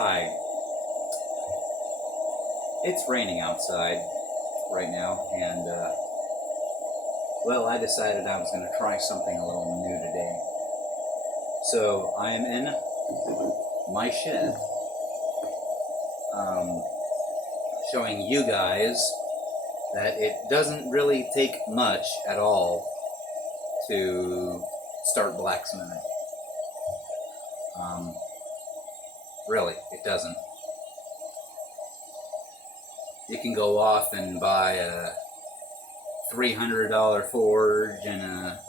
Hi. It's raining outside right now, and well, I decided I was going to try something a little new today. So I am in my shed, showing you guys that it doesn't really take much at all to start blacksmithing. Really, it doesn't. You can go off and buy a $300 forge and a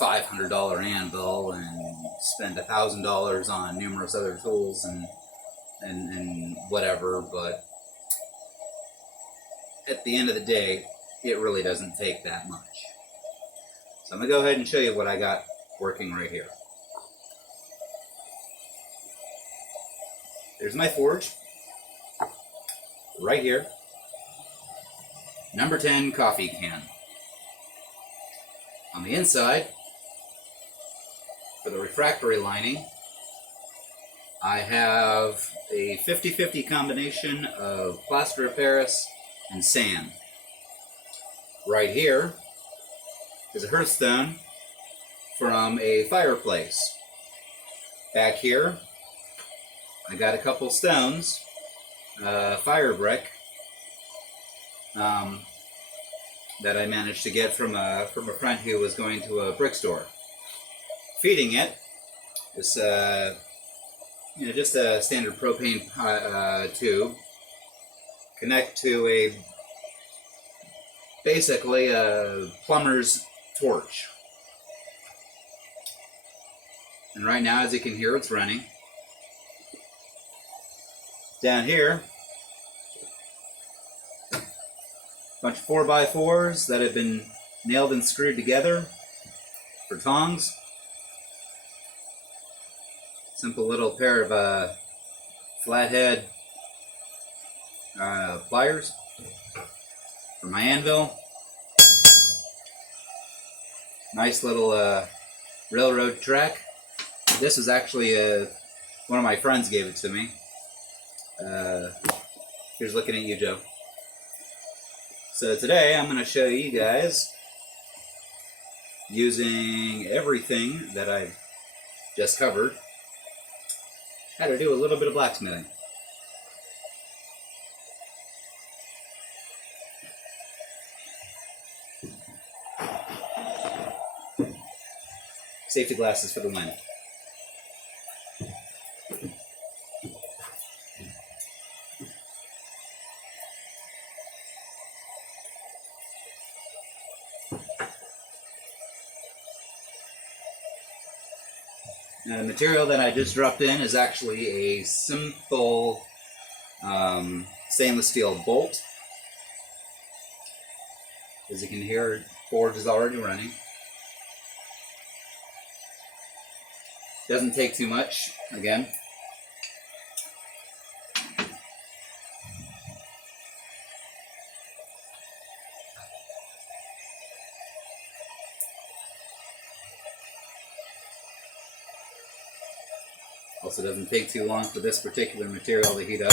$500 anvil and spend $1,000 on numerous other tools and whatever, but at the end of the day, it really doesn't take that much. So I'm going to go ahead and show you what I got working right here. There's my forge, right here. Number 10 coffee can. On the inside, for the refractory lining, I have a 50-50 combination of plaster of Paris and sand. Right here is a hearthstone from a fireplace. Back here, I got a couple stones, fire brick, that I managed to get from a friend who was going to a brick store. Feeding it is just a standard propane tube. Connect to basically a plumber's torch. And right now, as you can hear, it's running. Down here, a bunch of 4x4s that have been nailed and screwed together for tongs. Simple little pair of flathead pliers for my anvil. Nice little railroad track. This was actually one of my friends gave it to me. Here's looking at you, Joe. So today I'm going to show you guys, using everything that I've just covered, how to do a little bit of blacksmithing. Safety glasses for the win. Now, the material that I just dropped in is actually a simple stainless steel bolt. As you can hear, forge is already running. Doesn't take too much, again. Also doesn't take too long for this particular material to heat up.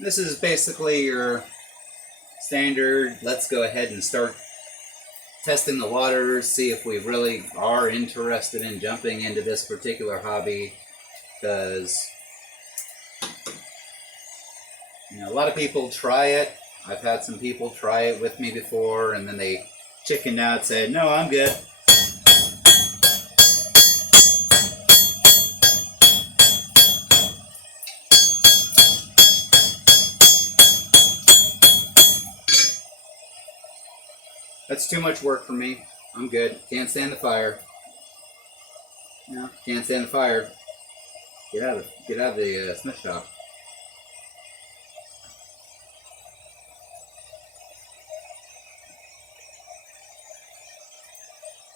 This is basically your standard, let's go ahead and start testing the waters, see if we really are interested in jumping into this particular hobby, because a lot of people try it. I've had some people try it with me before, and then they chickened out and said, no, I'm good. That's too much work for me. I'm good. Can't stand the fire. No, can't stand the fire. Get out of the smith shop.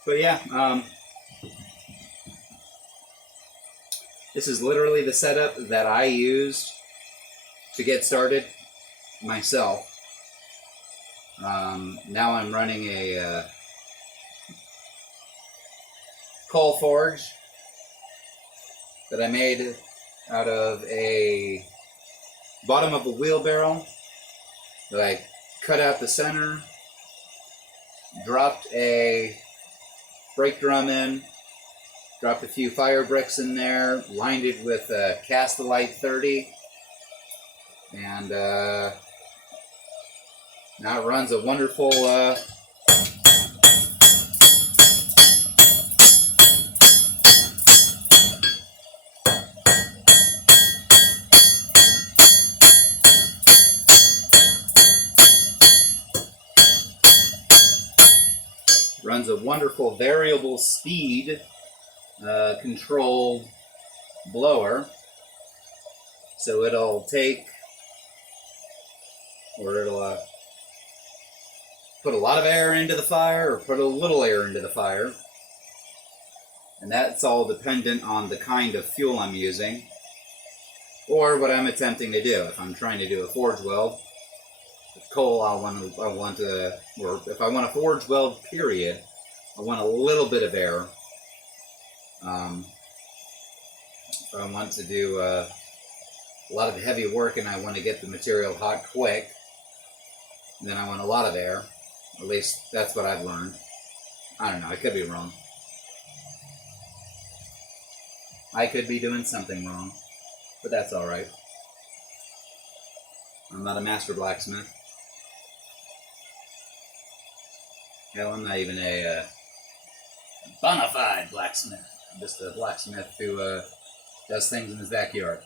But yeah, this is literally the setup that I used to get started myself. Now I'm running a coal forge that I made out of a bottom of a wheelbarrow that I cut out the center, dropped a brake drum in, dropped a few fire bricks in there, lined it with Castelite 30, and now it runs a wonderful variable speed controlled blower. So it'll take, or it'll put a lot of air into the fire or put a little air into the fire. And that's all dependent on the kind of fuel I'm using or what I'm attempting to do. If I'm trying to do a forge weld with coal, or if I want a forge weld period, I want a little bit of air. If I want to do a lot of heavy work and I want to get the material hot quick, then I want a lot of air. At least that's what I've learned. I don't know, I could be wrong. I could be doing something wrong, but that's alright. I'm not a master blacksmith. Hell, I'm not even a bona fide blacksmith. I'm just a blacksmith who does things in his backyard.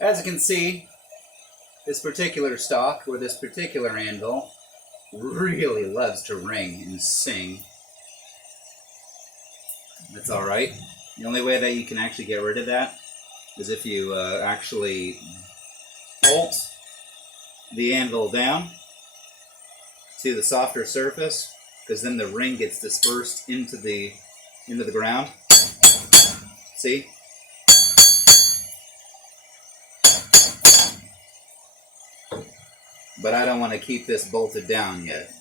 As you can see, this particular stock, or this particular anvil, really loves to ring and sing. That's alright. The only way that you can actually get rid of that is if you actually bolt the anvil down to the softer surface, because then the ring gets dispersed into the ground. See? But I don't want to keep this bolted down yet.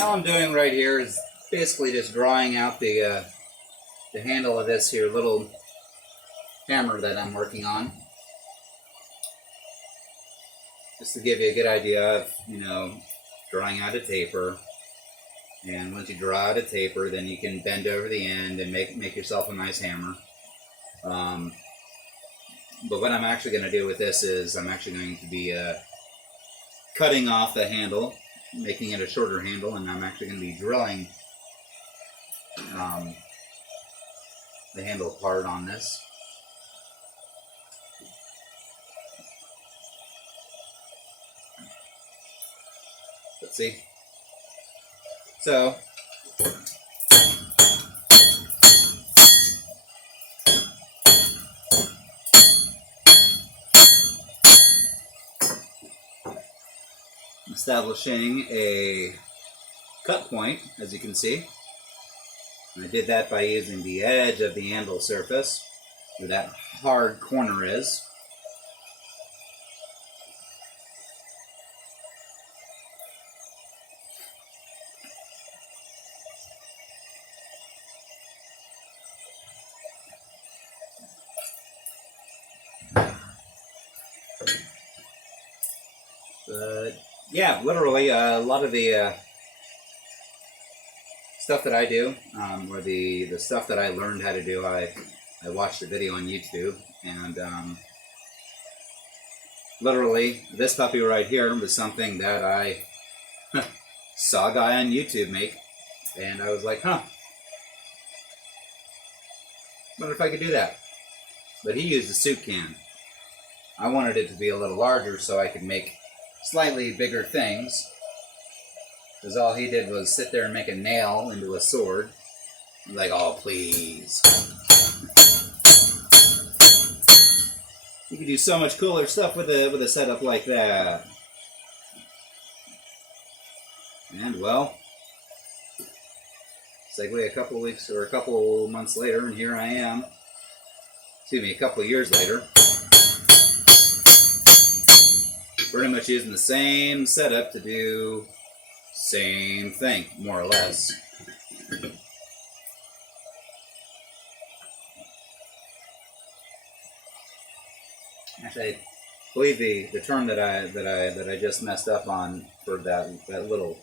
All I'm doing right here is basically just drawing out the handle of this here little hammer that I'm working on, just to give you a good idea of, drawing out a taper. And once you draw out a taper, then you can bend over the end and make yourself a nice hammer. But what I'm actually going to do with this is I'm actually going to be cutting off the handle, making it a shorter handle, and I'm actually going to be drilling the handle part on this. Let's see. So, establishing a cut point, as you can see. And I did that by using the edge of the anvil surface, where that hard corner is. yeah, literally a lot of the stuff that I do, or the stuff that I learned how to do, I watched a video on YouTube, and literally this puppy right here was something that I saw a guy on YouTube make, and I was like, huh, wonder if I could do that. But he used a soup can. I wanted it to be a little larger so I could make slightly bigger things, because all he did was sit there and make a nail into a sword. I'm like, oh, please. You could do so much cooler stuff with a setup like that. And well, segue a couple weeks or a couple months later, and here I am. Excuse me, a couple years later. Pretty much using the same setup to do same thing, more or less. Actually, I believe the term that I just messed up on for that little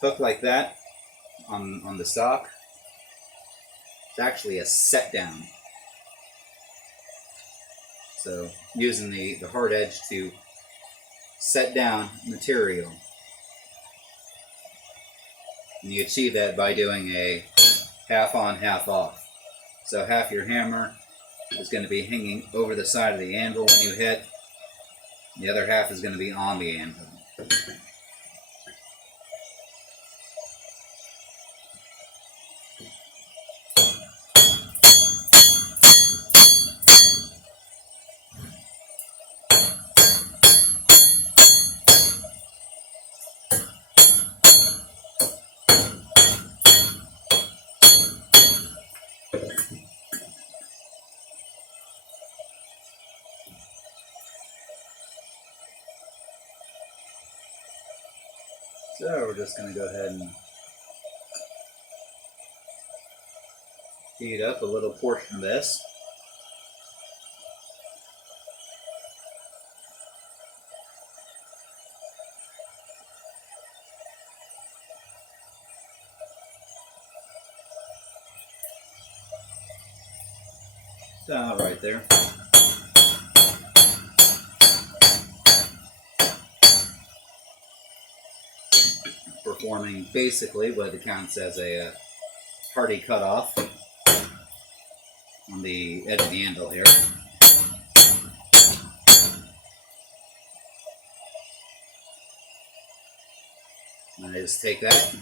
hook like that on the stock, it's actually a set down. So using the hard edge to set down material. And you achieve that by doing a half on, half off. So half your hammer is going to be hanging over the side of the anvil when you hit. The other half is going to be on the anvil. So we're just going to go ahead and heat up a little portion of this. Right there. Performing basically what counts as a hardy cutoff on the edge of the anvil here. And I just take that.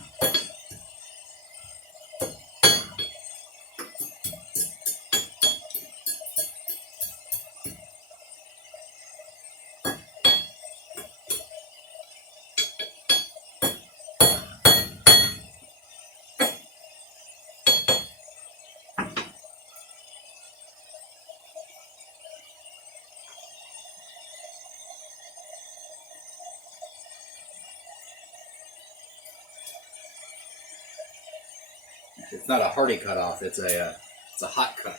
It's not a hardy cutoff, it's a hot cut.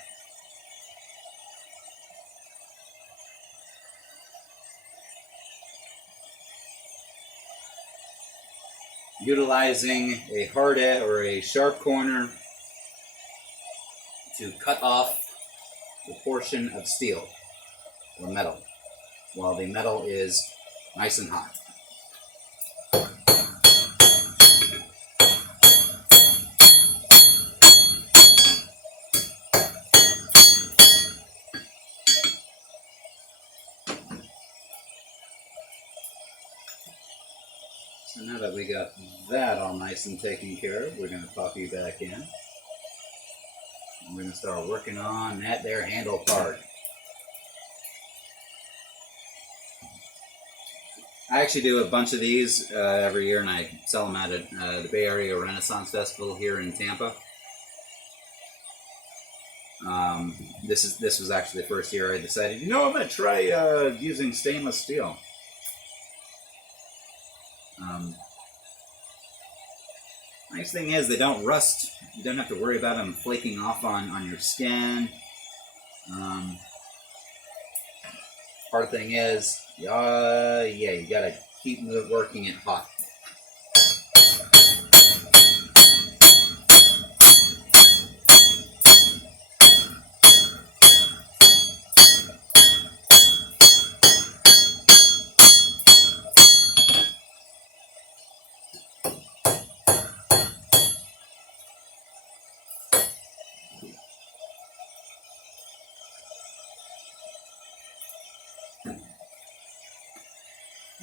Utilizing a hard edge or a sharp corner to cut off the portion of steel or metal while the metal is nice and hot. So now that we got that all nice and taken care of, we're going to pop you back in. And we're going to start working on that there handle part. I actually do a bunch of these every year, and I sell them at the Bay Area Renaissance Festival here in Tampa. This was actually the first year I decided, I'm going to try using stainless steel. Nice thing is they don't rust. You don't have to worry about them flaking off on your skin. Hard thing is, yeah, you gotta keep working it hot.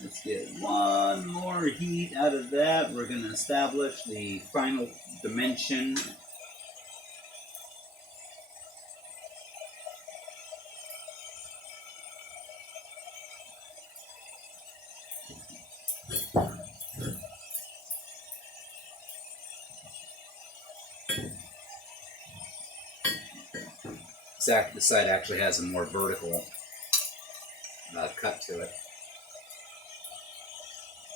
Let's get one more heat out of that. We're going to establish the final dimension. The side actually has a more vertical cut to it.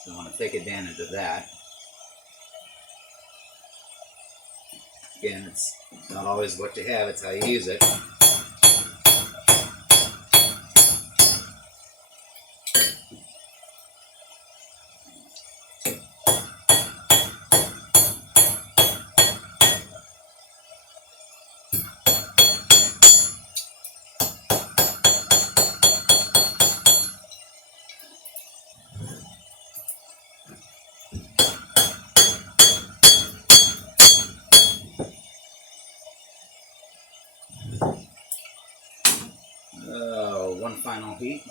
So I want to take advantage of that. Again, it's not always what you have, it's how you use it. One final heat.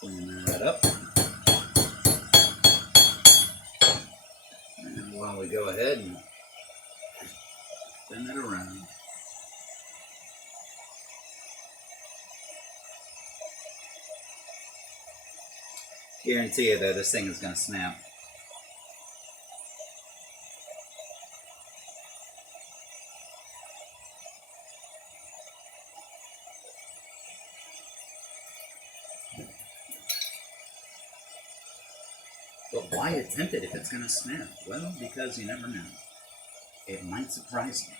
Clean that up. And while we go ahead and spin it around. Guarantee you though, this thing is going to snap. But why attempt it if it's going to snap? Well, because you never know. It might surprise you.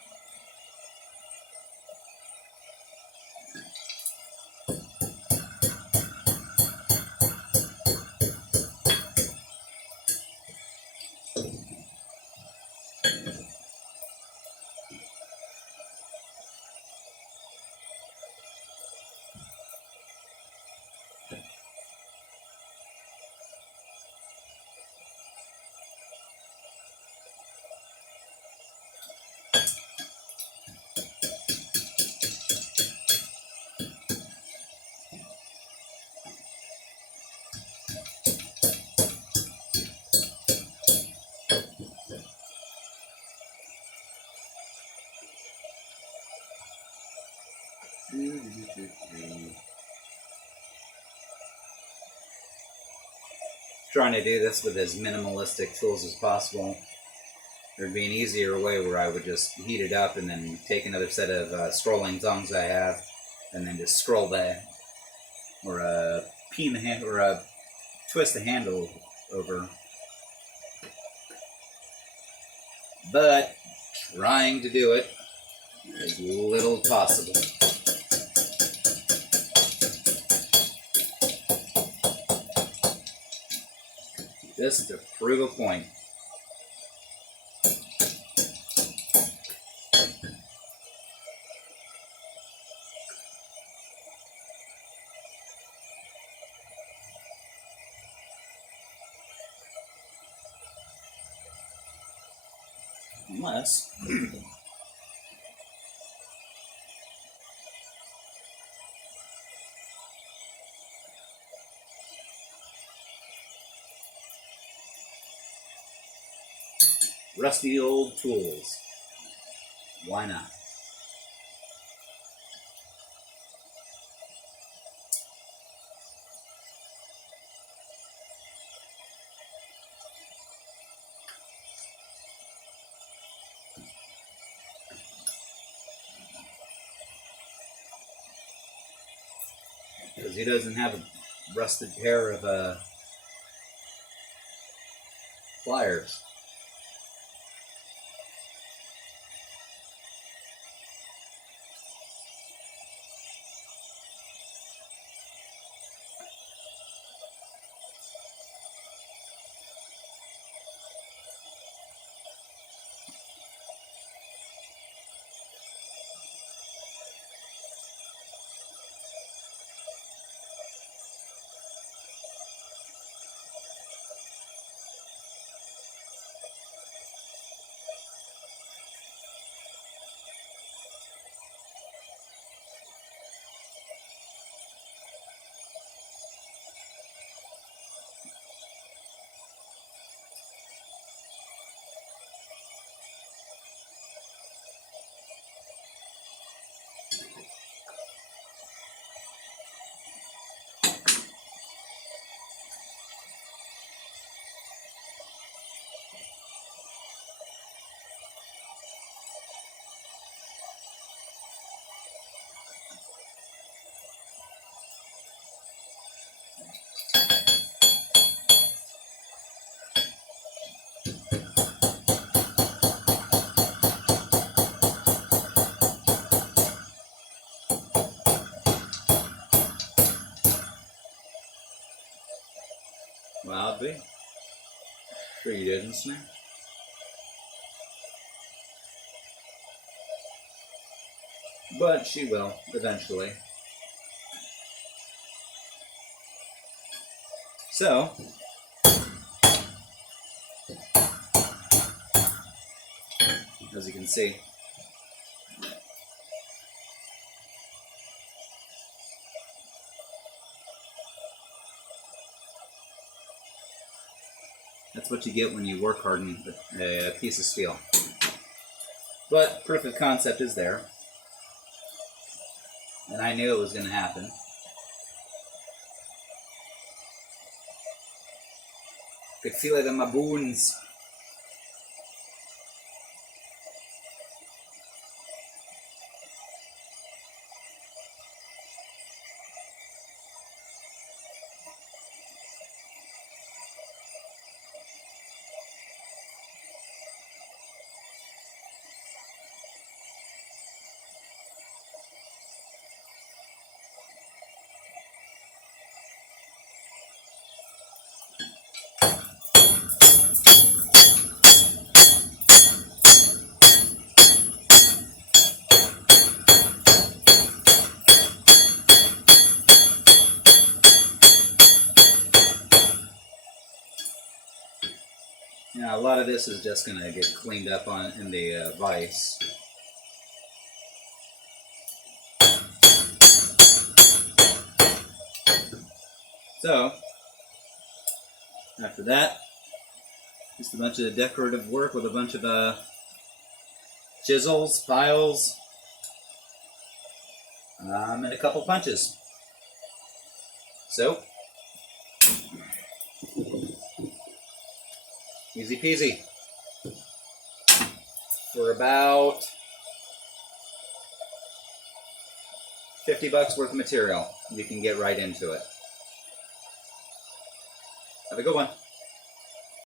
Trying to do this with as minimalistic tools as possible. There'd be an easier way where I would just heat it up and then take another set of scrolling tongs I have and then just scroll that, or peen the hand, or twist the handle over. But trying to do it as little as possible. Just to prove a point. Unless rusty old tools. Why not? Because he doesn't have a rusted pair of pliers. Well, I'll be. Sure you didn't, Snare. But she will, eventually. So, as you can see, that's what you get when you work harden a piece of steel. But proof of concept is there. And I knew it was going to happen. Could feel it in my bones. Now, a lot of this is just going to get cleaned up in the vise. So, after that, just a bunch of decorative work with a bunch of chisels, files, and a couple punches. So, easy peasy. For about $50 worth of material, you can get right into it. Have a good one.